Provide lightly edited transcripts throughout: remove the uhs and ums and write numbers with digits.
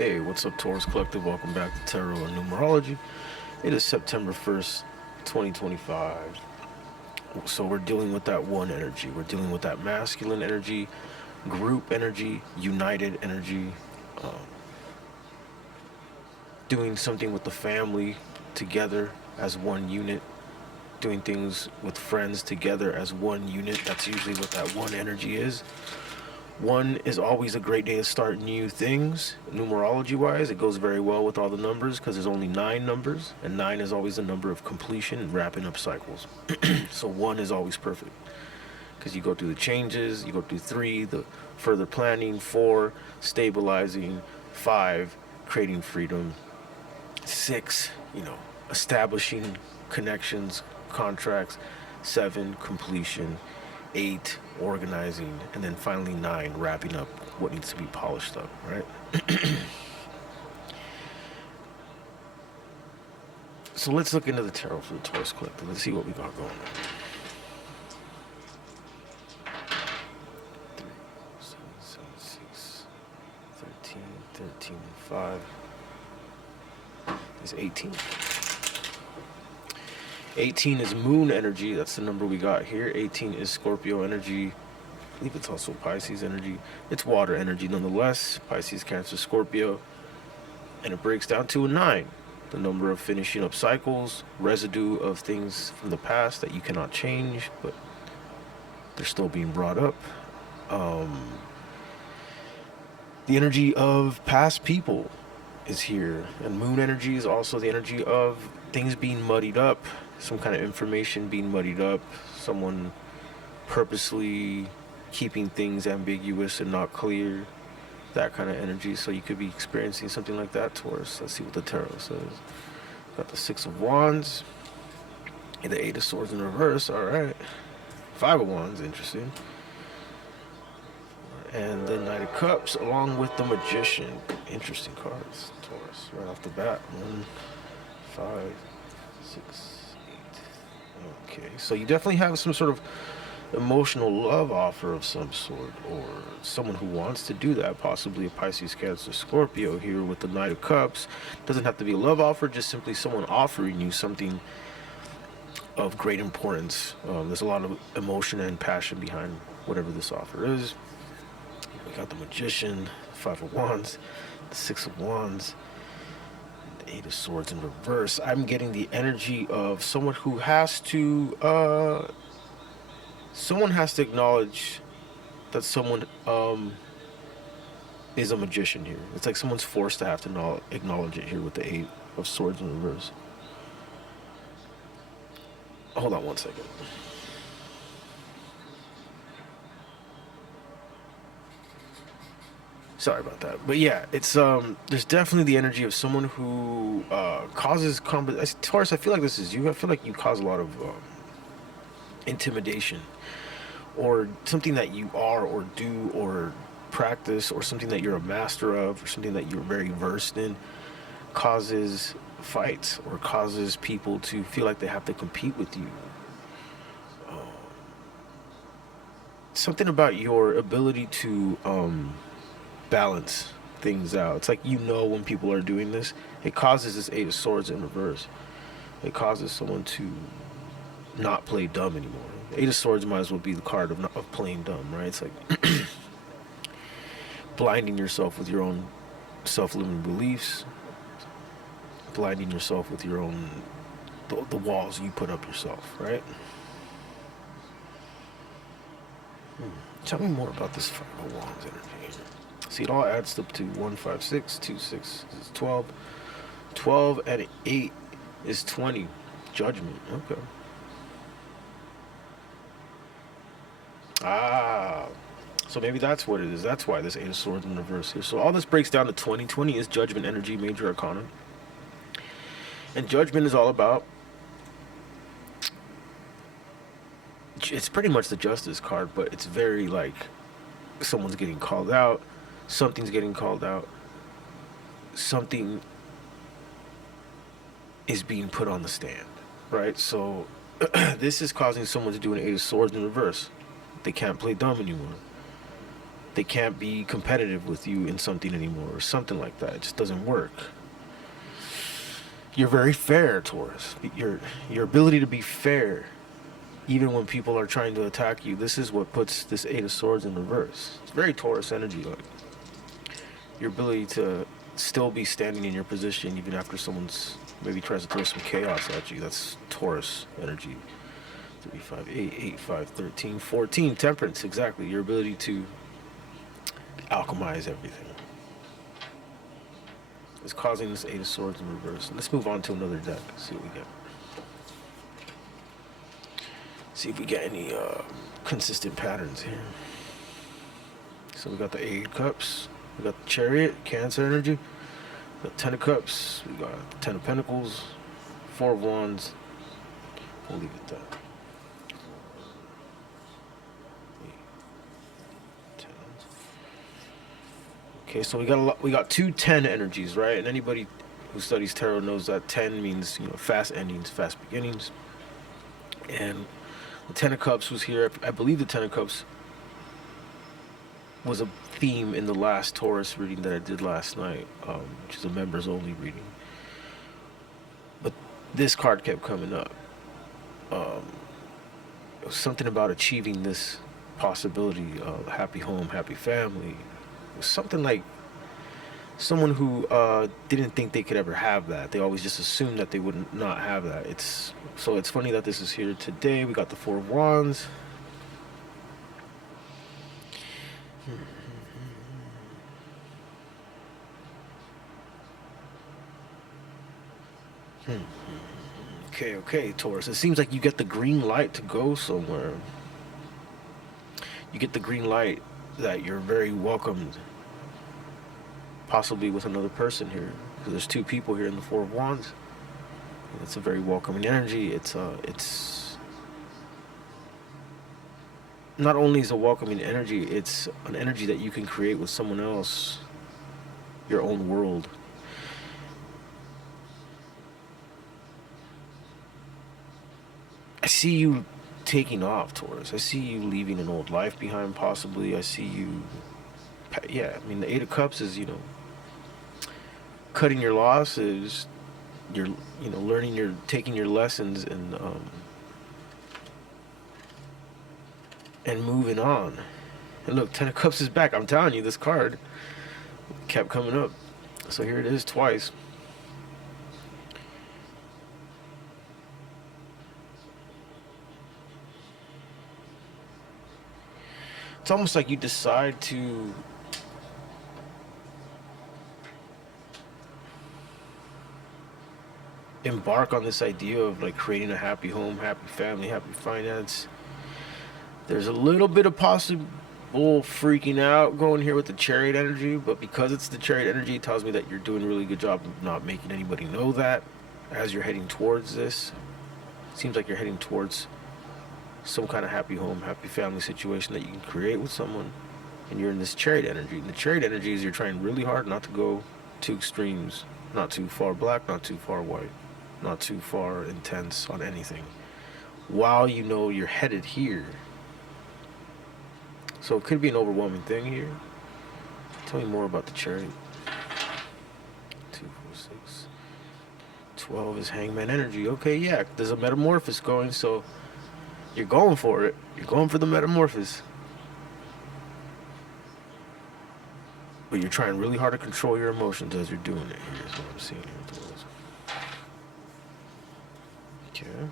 Hey, what's up, Taurus Collective? Welcome back to Tarot and Numerology. It is September 1st, 2025. So we're dealing with that one energy. We're dealing with that masculine energy, group energy, united energy, doing something with the family together as one unit, doing things with friends together as one unit. That's usually what that one energy is. One is always a great day to start new things. Numerology-wise, it goes very well with all the numbers because there's only 9 numbers, and 9 is always the number of completion and wrapping up cycles. So 1 is always perfect because you go through the changes, you go through 3, the further planning, 4, stabilizing, 5, creating freedom, 6, establishing connections, contracts, 7, completion, 8, organizing, and then finally 9, wrapping up what needs to be polished up, right? So let's look into the tarot for the Taurus Collective. Let's see what we got going on. 3, 7, 7, 6, 13, 13, 5. There's 18. 18 is moon energy. That's the number we got here. 18 is Scorpio energy. I believe it's also Pisces energy. It's water energy nonetheless. Pisces, Cancer, Scorpio. And it breaks down to a 9. The number of finishing up cycles, residue of things from the past that you cannot change, but they're still being brought up. The energy of past people is here. And moon energy is also the energy of things being muddied up, some kind of information being muddied up, someone purposely keeping things ambiguous and not clear, that kind of energy. So you could be experiencing something like that, Taurus. Let's see what the tarot says. Got the 6 of Wands and the 8 of Swords in reverse. All right. 5 of Wands, interesting. And the Knight of Cups along with the Magician. Interesting cards, Taurus, right off the bat. 1, 5, 6, 8. Okay, so you definitely have some sort of emotional love offer of some sort, or someone who wants to do that, possibly a Pisces, Cancer, Scorpio here with the Knight of Cups. Doesn't have to be a love offer, just simply someone offering you something of great importance. There's a lot of emotion and passion behind whatever this offer is. We got the Magician, 5 of Wands, the 6 of Wands, the 8 of Swords in reverse. I'm getting the energy of someone who has to acknowledge that someone is a magician here. It's like someone's forced to have to acknowledge it here with the 8 of Swords in reverse. Hold on one second. Sorry about that. But yeah, it's there's definitely the energy of someone who causes Taurus, I feel like this is you. I feel like you cause a lot of intimidation, or something that you are or do or practice, or something that you're a master of, or something that you're very versed in, causes fights or causes people to feel like they have to compete with you. Something about your ability to balance things out. It's like, when people are doing this, it causes this 8 of Swords in reverse. It causes someone to not play dumb anymore. 8 of Swords might as well be the card of playing dumb, right? It's like blinding yourself with your own self-limiting beliefs, blinding yourself with your own the walls you put up yourself, right? Tell me more about this 5 of Wands energy. See, it all adds up to 1, 5, 6, 2, 6 is 12. 12 and 8 is 20. Judgment. Okay. So maybe that's what it is. That's why this 8 of Swords in reverse here. So all this breaks down to 20. 20 is Judgment energy, major arcana. And Judgment is all about, it's pretty much the Justice card, but it's very like someone's getting called out, something's getting called out, something is being put on the stand, right? So this is causing someone to do an 8 of Swords in reverse. They can't play dumb anymore. they can't be competitive with you in something anymore, or something like that. It just doesn't work. You're very fair, Taurus. Your ability to be fair, even when people are trying to attack you, this is what puts this Eight of Swords in reverse. It's very Taurus energy. Like, your ability to still be standing in your position even after someone's maybe tries to throw some chaos at you. That's Taurus energy. 3, 5, 8, 8, 5, 13, 14. Temperance, exactly. Your ability to alchemize everything is causing this Eight of Swords in reverse. Let's move on to another deck. See what we get. See if we get any consistent patterns here. So we got the Eight of Cups. We got the Chariot, Cancer energy. We got 10 of Cups. We got the 10 of Pentacles. 4 of Wands. We'll leave it there. Okay, so we got 2 10 energies, right? And anybody who studies tarot knows that 10 means, you know, fast endings, fast beginnings. And the 10 of Cups was here. I believe the 10 of Cups was a theme in the last Taurus reading that I did last night, which is a members only reading. But this card kept coming up. It was something about achieving this possibility of happy home, happy family. It was something like someone who didn't think they could ever have that. They always just assumed that they would not have that. It's funny that this is here today. We got the 4 of Wands. Okay, Taurus. It seems like you get the green light to go somewhere. You get the green light that you're very welcomed, possibly with another person here. Because there's 2 people here in the 4 of Wands. It's a very welcoming energy. It's not only is a welcoming energy, it's an energy that you can create with someone else, your own world. I see you taking off, Taurus. I see you leaving an old life behind, possibly. I see you, yeah, I mean, the 8 of Cups is, you know, cutting your losses, you're, you know, learning, taking your lessons and moving on. And look, 10 of Cups is back. I'm telling you, this card kept coming up. So here it is twice. It's almost like you decide to embark on this idea of like creating a happy home, happy family, happy finance. There's a little bit of possible freaking out going here with the Chariot energy, but because it's the Chariot energy, it tells me that you're doing a really good job of not making anybody know that as you're heading towards this. It seems like you're heading towards some kind of happy home, happy family situation that you can create with someone, and you're in this Chariot energy. And the Chariot energy is you're trying really hard not to go to extremes, not too far black, not too far white, not too far intense on anything, while you know you're headed here. So it could be an overwhelming thing here. Tell me more about the Chariot. 2, 4, 6. 12 is Hangman energy. Okay, yeah, there's a metamorphosis going, so you're going for it. You're going for the metamorphosis. But you're trying really hard to control your emotions as you're doing it. Here's what I'm seeing here. Okay.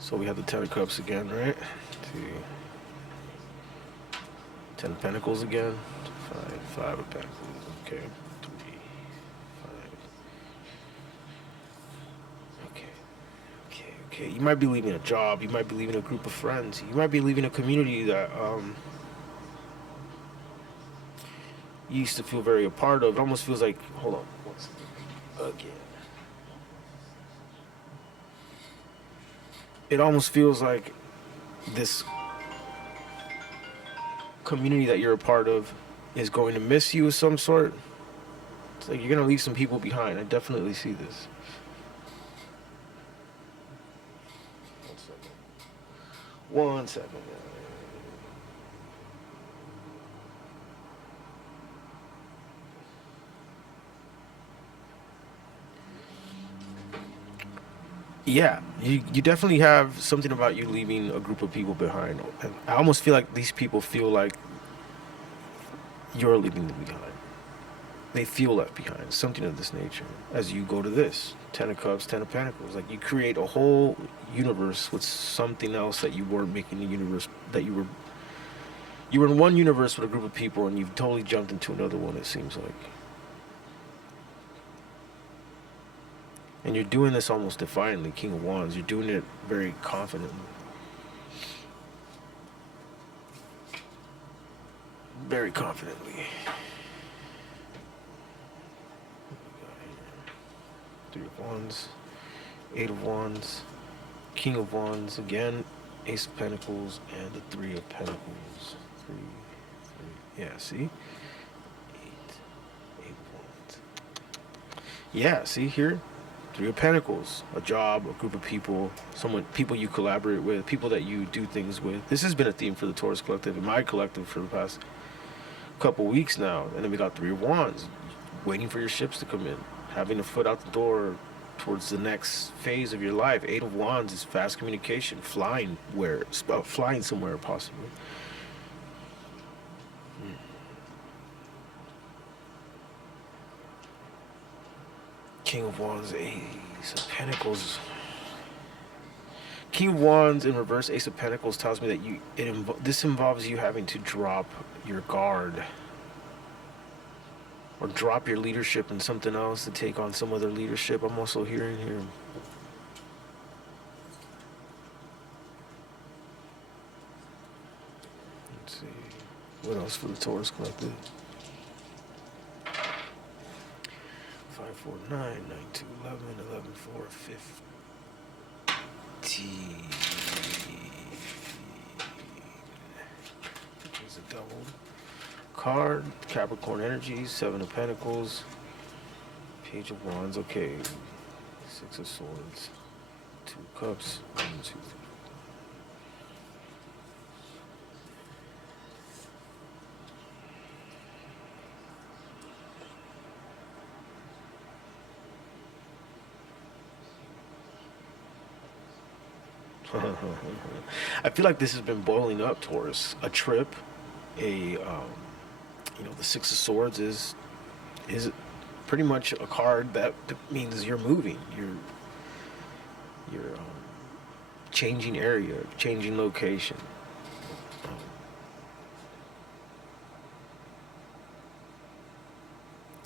So we have the 10 of Cups again, right? 2. 10 of Pentacles again. 5 of Pentacles. Okay. 3, 5. Okay. You might be leaving a job. You might be leaving a group of friends. You might be leaving a community that you used to feel very a part of. It almost feels like, hold on. Again. It almost feels like this community that you're a part of is going to miss you of some sort. It's like you're going to leave some people behind. I definitely see this. 1 second. Yeah, you definitely have something about you leaving a group of people behind. And I almost feel like these people feel like you're leaving them behind. They feel left behind, something of this nature. As you go to this, Ten of Cups, Ten of Pentacles, like you create a whole universe with something else that you weren't making the universe, that you were in one universe with a group of people and you've totally jumped into another one, it seems like. And you're doing this almost defiantly, King of Wands. You're doing it very confidently. Very confidently. Three of Wands, Eight of Wands, King of Wands again, Ace of Pentacles, and the Three of Pentacles. Three. Yeah, see? Eight of Wands. Yeah, see here? Three of Pentacles, a job, a group of people, people you collaborate with, people that you do things with. This has been a theme for the Taurus Collective and my collective for the past couple weeks now. And then we got Three of Wands, waiting for your ships to come in, having a foot out the door towards the next phase of your life. Eight of Wands is fast communication, flying flying somewhere possibly. King of Wands, Ace of Pentacles. King of Wands in reverse, Ace of Pentacles tells me that this involves you having to drop your guard or drop your leadership in something else to take on some other leadership. I'm also hearing here. Let's see. What else for the Taurus Collective? 5, 4, 9, 9, 2, 11, 11, 4, 15. Which is a double card. Capricorn energies, Seven of Pentacles, Page of Wands. Okay, Six of Swords, Two of Cups, 1, 2, 3. I feel like this has been boiling up, Taurus. A trip, the Six of Swords is pretty much a card that means you're moving. You're changing area, changing location.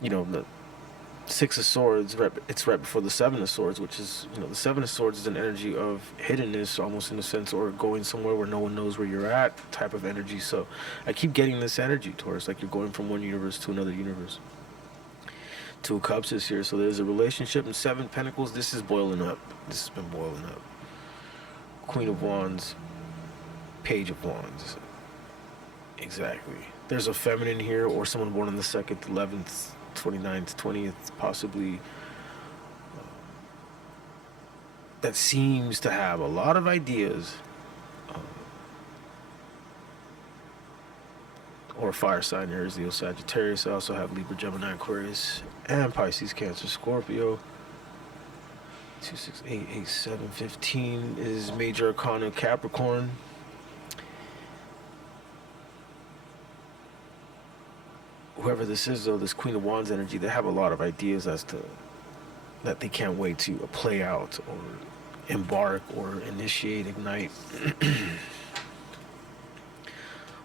The Six of Swords, it's right before the Seven of Swords, which is, the Seven of Swords is an energy of hiddenness, almost in a sense, or going somewhere where no one knows where you're at type of energy. So I keep getting this energy, Taurus, like you're going from one universe to another universe. Two of Cups is here, so there's a relationship. And Seven Pentacles, this is boiling up. This has been boiling up. Queen of Wands, Page of Wands. Exactly. There's a feminine here, or someone born on the 2nd, 11th, 29th, 20th, possibly, that seems to have a lot of ideas, or fire sign, Aries, Leo, Sagittarius. I also have Libra, Gemini, Aquarius, and Pisces, Cancer, Scorpio. 2, 6, 8, 8, 7, 15 is Major Arcana, Capricorn. Whoever this is, though, this Queen of Wands energy, they have a lot of ideas as to that they can't wait to play out or embark or initiate, ignite.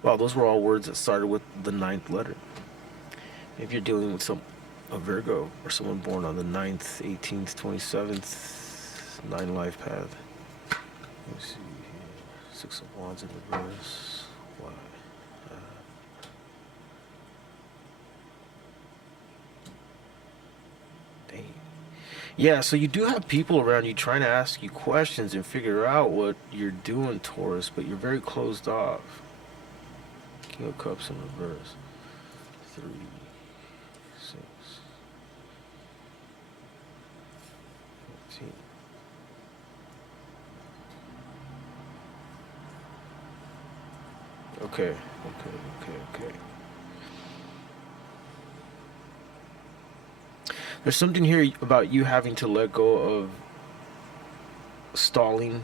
Wow, those were all words that started with the 9th letter. If you're dealing with a Virgo or someone born on the 9th, 18th, 27th, 9 life path. Let me see here. 6 of Wands in reverse. Why? Dang. Yeah, so you do have people around you trying to ask you questions and figure out what you're doing, Taurus, but you're very closed off. King of Cups in reverse. 3, 6, 15. Okay. There's something here about you having to let go of stalling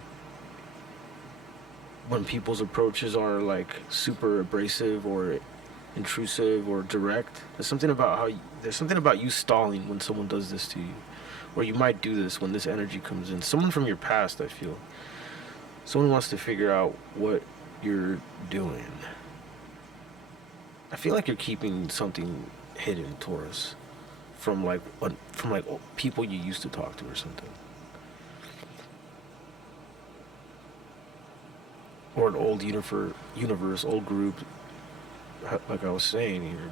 when people's approaches are like super abrasive or intrusive or direct. There's something about you stalling when someone does this to you, or you might do this when this energy comes in. Someone from your past, I feel. Someone wants to figure out what you're doing. I feel like you're keeping something hidden, Taurus, from like people you used to talk to or something, or an old universe, old group. Like I was saying here,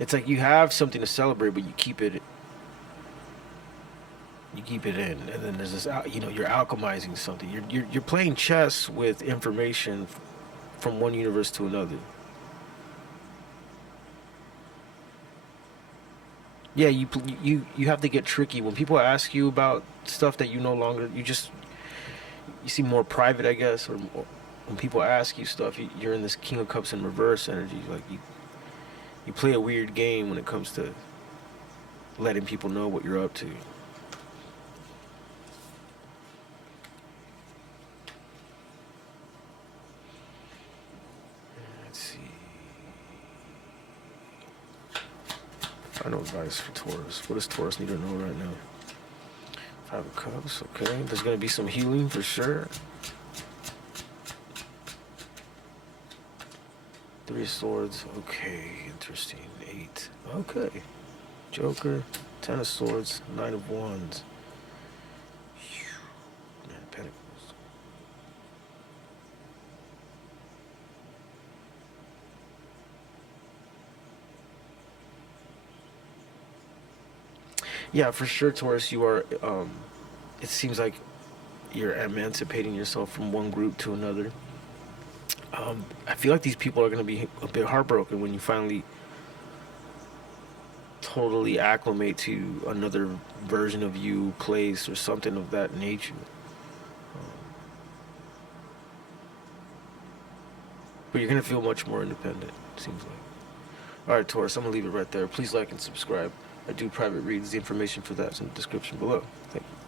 it's like you have something to celebrate, but you keep it. You keep it in, and then there's this. You're alchemizing something. You're playing chess with information from one universe to another. Yeah, you have to get tricky when people ask you about stuff that you no longer you seem more private, I guess, or when people ask you stuff, you're in this King of Cups in reverse energy. Like you play a weird game when it comes to letting people know what you're up to. Let's see. Final advice for Taurus. What does Taurus need to know right now? Five of Cups, okay. There's going to be some healing for sure. Three of Swords, okay, interesting. 8, okay. Joker, 10 of Swords, 9 of Wands. Nine of Pentacles. Yeah, for sure, Taurus, you are, it seems like you're emancipating yourself from one group to another. I feel like these people are going to be a bit heartbroken when you finally totally acclimate to another version of you, place, or something of that nature. But you're going to feel much more independent, seems like. Alright, Taurus, I'm going to leave it right there. Please like and subscribe. I do private reads. The information for that is in the description below. Thank you.